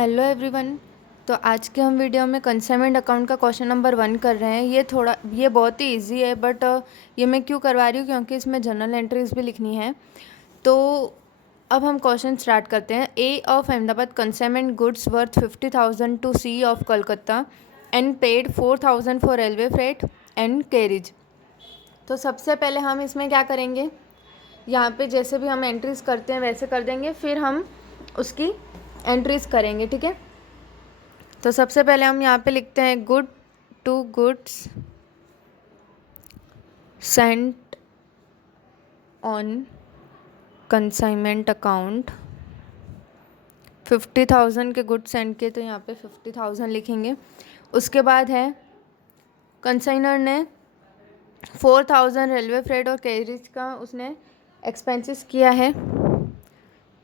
Hello everyone. तो आज के हम वीडियो में कंसाइनमेंट अकाउंट का क्वेश्चन नंबर 1 कर रहे हैं। ये बहुत ही इजी है, बट ये मैं क्यों करवा रही हूँ क्योंकि इसमें जर्नल एंट्रीज भी लिखनी है। तो अब हम क्वेश्चन स्टार्ट करते हैं। A of Ahmedabad consignment goods worth 50,000 to C of Calcutta and paid 4,000 for railway freight and carriage. तो सबसे पहले हम इसमें क्या करेंगे, यहाँ पे जैसे भी हम एंट्रीज करते हैं वैसे कर देंगे, फिर हम उसकी एंट्रीज करेंगे। ठीक है। तो सबसे पहले हम यहाँ पे लिखते हैं good to goods sent on consignment account 50,000 के गुड्स सेंड किए, तो यहाँ पे 50,000 लिखेंगे। उसके बाद है कंसाइनर ने 4,000 रेलवे फ्रेट और कैरिज का उसने एक्सपेंसेस किया है,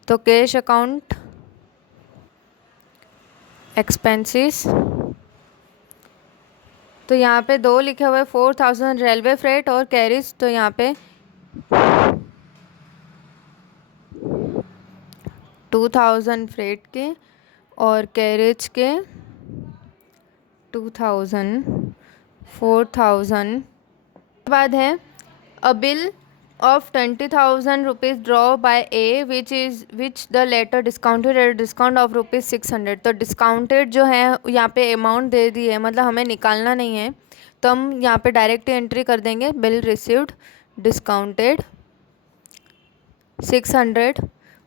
तो कैश अकाउंट एक्सपेंसेस। तो यहाँ पे 2 लिखे हुए 4,000 रेलवे फ्रेट और कैरिज, तो यहाँ पे 2,000 फ्रेट के और कैरेज के 2,000 4,000। बाद है a bill of 20,000 rupees draw by A which the letter discounted at discount of ₹600। तो डिस्काउंटेड जो है यहाँ पे अमाउंट दे दी है, मतलब हमें निकालना नहीं है, तो हम यहाँ पे डायरेक्ट एंट्री कर देंगे बिल रिसीव्ड डिस्काउंटेड 600।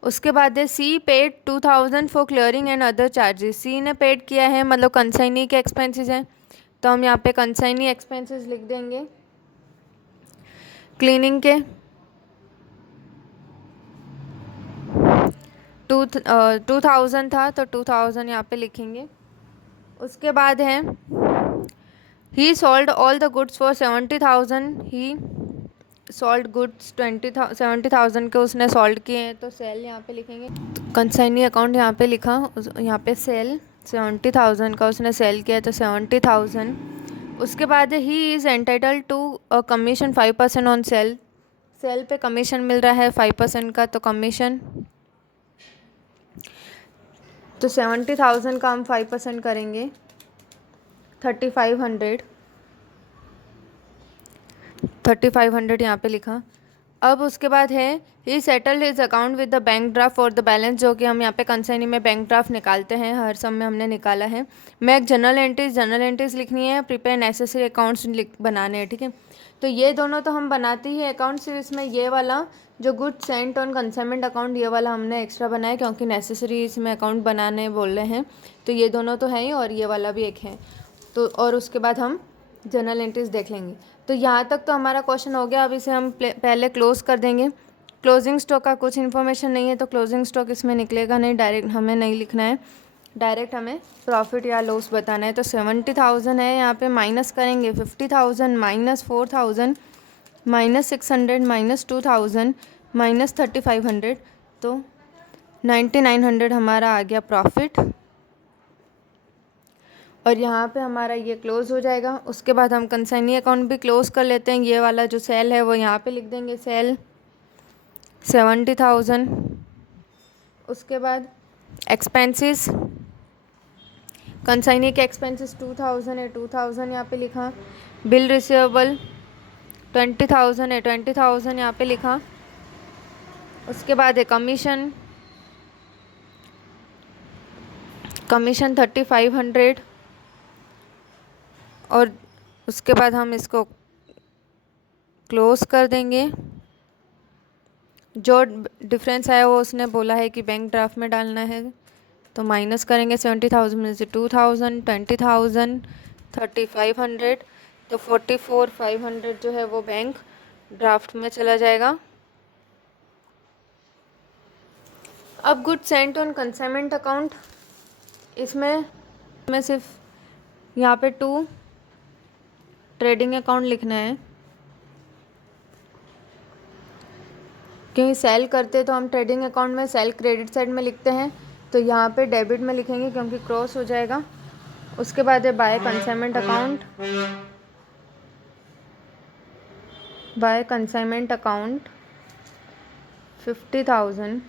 उसके बाद है C paid 2,000 for clearing and other charges. C ने पेड किया है, मतलब कंसाइनी के एक्सपेंसेस हैं, तो हम यहाँ पे कंसाइनी एक्सपेंसेस लिख देंगे। क्लीनिंग के 2,000 था, तो 2,000 यहाँ पे लिखेंगे। उसके बाद है ही sold all the goods for 70,000। He sold goods 70,000 के उसने सोल्ड किए हैं, तो सेल यहाँ पे लिखेंगे। कंसाइनी अकाउंट यहाँ पे लिखा, यहाँ पे सेल 70,000 का उसने सेल किया, तो 70,000। उसके बाद ही is entitled to commission 5% on sale. Sale पे कमीशन मिल रहा है 5% का, तो कमीशन, तो 70,000 का हम 5% करेंगे 3,500 यहाँ पे लिखा। अब उसके बाद है ही settled his account with the bank draft for the balance, जो कि हम यहाँ पे कंसाइनी में बैंक ड्राफ्ट निकालते हैं, हर सम में हमने निकाला है। मैं जर्नल एंट्रीज लिखनी है, प्रिपेयर नेसेसरी अकाउंट्स बनाने हैं। ठीक है। तो ये दोनों तो हम बनाते ही अकाउंट, सिर्फ इसमें ये वाला जो good Saint on consignment account, ये वाला हमने एक्स्ट्रा बनाया क्योंकि नेसेसरी इसमें अकाउंट बनाने बोल रहे हैं, तो ये दोनों तो हैं ही और ये वाला भी एक है। तो और उसके बाद हम जर्नल एंट्रीज देख लेंगे। तो यहाँ तक तो हमारा क्वेश्चन हो गया। अब इसे हम पहले क्लोज कर देंगे। क्लोजिंग स्टॉक का कुछ इन्फॉर्मेशन नहीं है, तो क्लोजिंग स्टॉक इसमें निकलेगा नहीं, डायरेक्ट हमें नहीं लिखना है, डायरेक्ट हमें प्रॉफिट या लॉस बताना है। तो 70,000 है, यहाँ पे माइनस करेंगे 50,000 माइनस 4,000 माइनस 600 माइनस 2,000 माइनस 3,500, तो 9,900 हमारा आ गया प्रॉफिट। और यहाँ पे हमारा ये क्लोज़ हो जाएगा। उसके बाद हम कंसाइनी अकाउंट भी क्लोज़ कर लेते हैं। ये वाला जो सेल है वो यहाँ पे लिख देंगे, सेल 70,000। उसके बाद एक्सपेंसेस, कंसाइनी के एक्सपेंसेस 2,000 है, 2,000 यहाँ पे लिखा। बिल रिसीवेबल 20,000 है, 20,000 यहाँ पे लिखा। उसके बाद है कमीशन 3,500। और उसके बाद हम इसको क्लोज कर देंगे। जो डिफरेंस आया वो उसने बोला है कि बैंक ड्राफ्ट में डालना है, तो माइनस करेंगे 70,000 में से 2,000 20,000 3,500, तो 44,500 जो है वो बैंक ड्राफ्ट में चला जाएगा। अब good Saint on consignment account, इसमें सिर्फ यहाँ पे 2 ट्रेडिंग अकाउंट लिखना है, क्योंकि सेल करते तो हम ट्रेडिंग अकाउंट में सेल क्रेडिट साइड में लिखते हैं, तो यहाँ पे डेबिट में लिखेंगे क्योंकि क्रॉस हो जाएगा। उसके बाद है by consignment account, by consignment account 50,000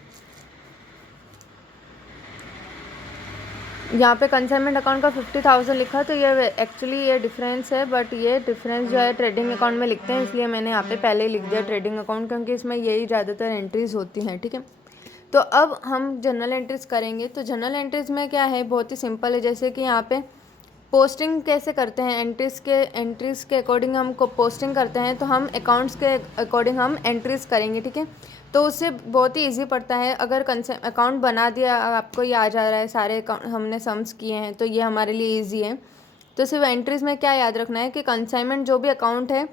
यहाँ पे कंसाइनमेंट अकाउंट का 50,000 लिखा, तो ये एक्चुअली ये डिफरेंस है, बट ये डिफरेंस जो है ट्रेडिंग अकाउंट में लिखते हैं, इसलिए मैंने यहाँ पे पहले ही लिख दिया ट्रेडिंग अकाउंट, क्योंकि इसमें यही ज़्यादातर एंट्रीज़ होती हैं। ठीक है, तो अब हम जनरल एंट्रीज़ करेंगे। तो जनरल एंट्रीज़ में क्या है, बहुत ही सिंपल है। जैसे कि यहाँ पे पोस्टिंग कैसे करते हैं, एंट्रीज़ के अकॉर्डिंग हम को पोस्टिंग करते हैं, तो हम अकाउंट्स के अकॉर्डिंग हम एंट्रीज़ करेंगे। ठीक है, तो उससे बहुत ही इजी पड़ता है। अगर अकाउंट बना दिया, आपको ये आ जा रहा है सारे अकाउंट हमने सम्स किए हैं, तो ये हमारे लिए ईजी है। तो सिर्फ एंट्रीज़ में क्या याद रखना है कि कंसाइनमेंट जो भी अकाउंट है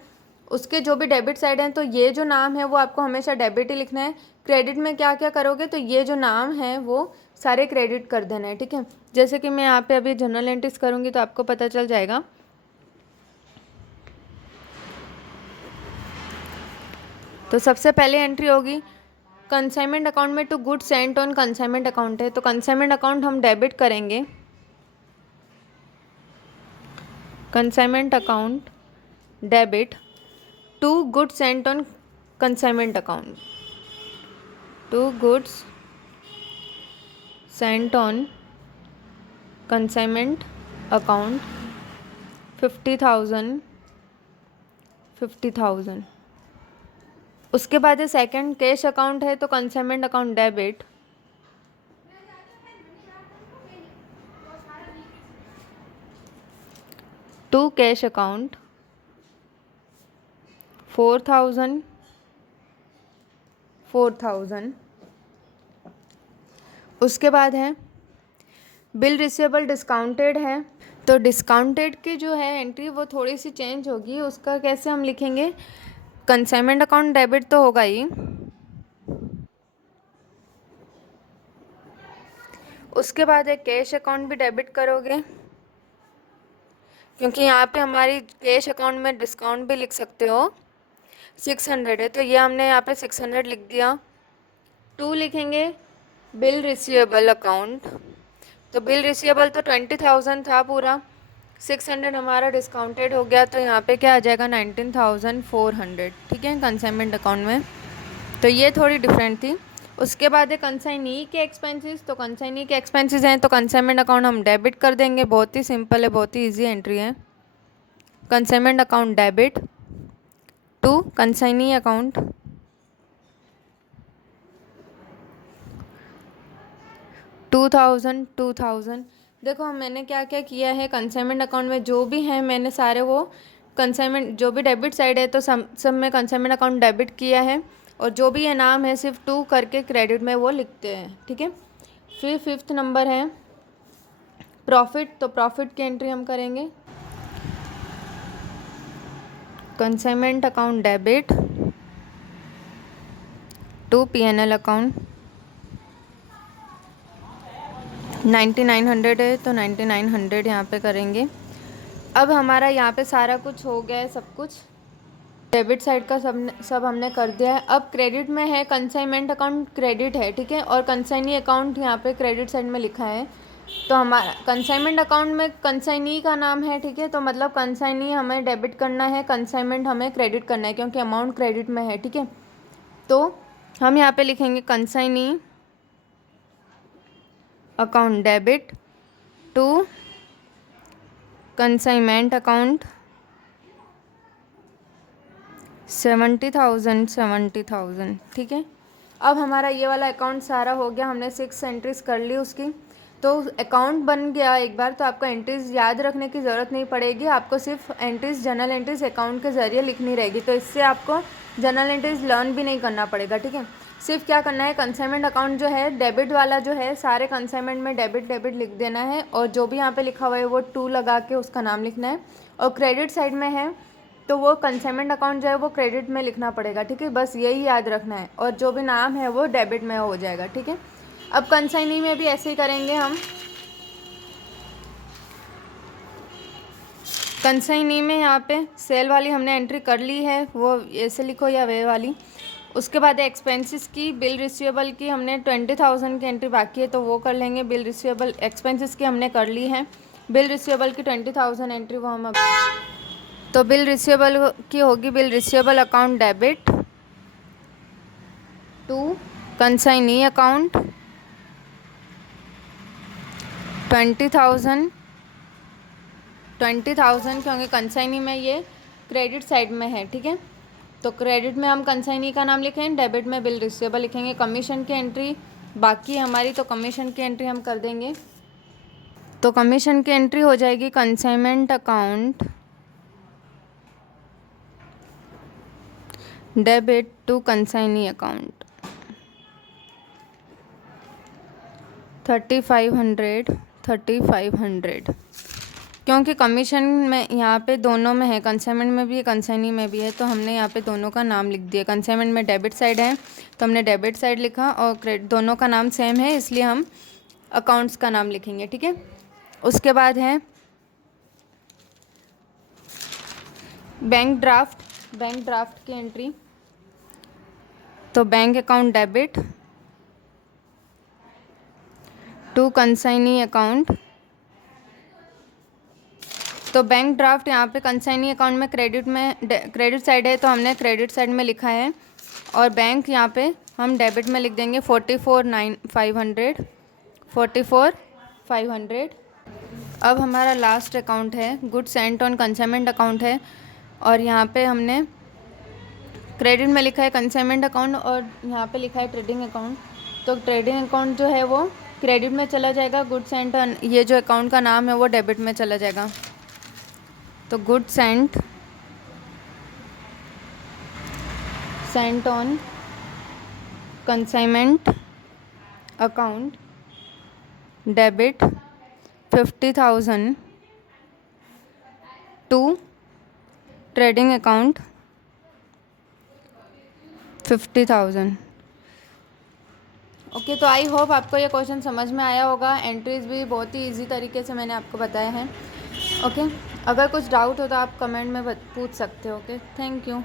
उसके जो भी डेबिट साइड हैं, तो ये जो नाम है वो आपको हमेशा डेबिट ही लिखना है। क्रेडिट में क्या क्या करोगे, तो ये जो नाम है वो सारे क्रेडिट कर देना है। ठीक है, जैसे कि मैं यहाँ पे अभी जनरल एंट्रीज करूँगी तो आपको पता चल जाएगा। तो सबसे पहले एंट्री होगी कंसाइनमेंट अकाउंट में, to goods sent on consignment account है, तो कंसाइनमेंट अकाउंट हम डेबिट करेंगे। Consignment account debit to goods sent on consignment account, to goods sent on consignment account 50,000। उसके बाद सेकंड कैश अकाउंट है, तो consignment account debit to cash account 4,000। उसके बाद है बिल रिसीवेबल डिस्काउंटेड है, तो डिस्काउंटेड की जो है एंट्री वो थोड़ी सी चेंज होगी। उसका कैसे हम लिखेंगे, कंसाइनमेंट अकाउंट डेबिट तो होगा ही, उसके बाद एक कैश अकाउंट भी डेबिट करोगे, क्योंकि यहाँ पे हमारी कैश अकाउंट में डिस्काउंट भी लिख सकते हो। 600 है, तो ये हमने यहाँ पे 600 लिख दिया। 2 लिखेंगे बिल रिसीवेबल अकाउंट, तो बिल रिसीवेबल तो 20,000 था पूरा, 600 हमारा डिस्काउंटेड हो गया, तो यहाँ पे क्या आ जाएगा 19,400। ठीक है, कंसाइनमेंट अकाउंट में। तो ये थोड़ी डिफरेंट थी। उसके बाद है कंसाइनी के एक्सपेंसेस, तो कंसाइनी के एक्सपेंसेस हैं तो कंसाइनमेंट अकाउंट हम डेबिट कर देंगे। बहुत ही सिंपल है, बहुत ही ईजी एंट्री है। Consignment account debit to consignee account 2,000। देखो मैंने क्या क्या किया है, कंसाइनमेंट अकाउंट में जो भी है मैंने सारे वो कंसाइनमेंट जो भी डेबिट साइड है तो सब में कंसाइनमेंट अकाउंट डेबिट किया है, और जो भी ये नाम है सिर्फ 2 करके क्रेडिट में वो लिखते हैं। ठीक है, फिर 5th नंबर है प्रॉफिट, तो प्रॉफिट की एंट्री हम करेंगे consignment account debit to P&L account 9900 है, तो 9900 यहाँ पे करेंगे। अब हमारा यहाँ पे सारा कुछ हो गया है, सब कुछ डेबिट साइड का सब हमने कर दिया है। अब क्रेडिट में है कंसाइनमेंट अकाउंट क्रेडिट है, ठीक है, और कंसाइनी अकाउंट यहाँ पे क्रेडिट साइड में लिखा है। तो हमारा कंसाइनमेंट अकाउंट में कंसाइनी का नाम है, ठीक है, तो मतलब कंसाइनी हमें डेबिट करना है, कंसाइनमेंट हमें क्रेडिट करना है, क्योंकि अमाउंट क्रेडिट में है। ठीक है, तो हम यहाँ पे लिखेंगे consignee account debit to consignment account 70,000। ठीक है, अब हमारा ये वाला अकाउंट सारा हो गया, हमने 6 एंट्रीज कर ली उसकी, तो अकाउंट बन गया एक बार। तो आपको एंट्रीज याद रखने की ज़रूरत नहीं पड़ेगी, आपको सिर्फ एंट्रीज जनरल एंट्रीज अकाउंट के ज़रिए लिखनी रहेगी, तो इससे आपको जनरल एंट्रीज लर्न भी नहीं करना पड़ेगा। ठीक है, सिर्फ क्या करना है, कंसाइनमेंट अकाउंट जो है डेबिट वाला जो है सारे कंसाइनमेंट में डेबिट लिख देना है, और जो भी यहाँ पे लिखा हुआ है वो 2 लगा के उसका नाम लिखना है। और क्रेडिट साइड में है तो वो कंसाइनमेंट अकाउंट जो है वो क्रेडिट में लिखना पड़ेगा। ठीक है, बस यही याद रखना है, और जो भी नाम है वो डेबिट में हो जाएगा। ठीक है, अब कंसाइनी में भी ऐसे ही करेंगे हम। कंसाइनी में यहाँ पे सेल वाली हमने एंट्री कर ली है, वो ऐसे लिखो या वे वाली। उसके बाद एक्सपेंसेस की, बिल रिसीवेबल की हमने 20,000 की एंट्री बाकी है तो वो कर लेंगे। बिल रिसीवेबल एक्सपेंसेस की हमने कर ली है, बिल रिसीवेबल की 20,000 एंट्री वो हम अब, तो बिल रिसीवेबल की होगी bill receivable account debit to consignee account 20,000 क्योंकि कंसाइनी में ये क्रेडिट साइड में है, ठीक है। तो क्रेडिट में हम कंसाइनी का नाम लिखें, डेबिट में बिल रिसीवेबल लिखेंगे। कमीशन की एंट्री बाकी है हमारी, तो कमीशन की एंट्री हम कर देंगे। तो कमीशन की एंट्री हो जाएगी consignment account debit to consignee account 3500 क्योंकि कमीशन में यहाँ पे दोनों में है, कंसाइनमेंट में भी है कंसाइनी में भी है, तो हमने यहाँ पे दोनों का नाम लिख दिया। कंसाइनमेंट में डेबिट साइड है तो हमने डेबिट साइड लिखा, और क्रेडिट दोनों का नाम सेम है इसलिए हम अकाउंट्स का नाम लिखेंगे, ठीक है। उसके बाद है बैंक ड्राफ्ट की एंट्री। तो bank account debit to consignee account. तो बैंक ड्राफ्ट यहाँ पे कंसाइनी अकाउंट में क्रेडिट साइड है तो हमने क्रेडिट साइड में लिखा है, और बैंक यहाँ पे हम डेबिट में लिख देंगे 44,500। अब हमारा लास्ट अकाउंट है goods sent on consignment account है, और यहाँ पे हमने क्रेडिट में लिखा है कंसाइनमेंट अकाउंट और यहाँ पे लिखा है ट्रेडिंग अकाउंट। तो ट्रेडिंग अकाउंट जो है वो क्रेडिट में चला जाएगा, गुड्स सेंट ऑन ये जो अकाउंट का नाम है वो डेबिट में चला जाएगा। तो goods sent on consignment account debit 50,000 to trading account 50,000। Okay, तो आई होप आपको ये क्वेश्चन समझ में आया होगा। एंट्रीज भी बहुत ही इजी तरीके से मैंने आपको बताया है। ओके, अगर कुछ डाउट हो तो आप कमेंट में पूछ सकते हो। Okay, thank you.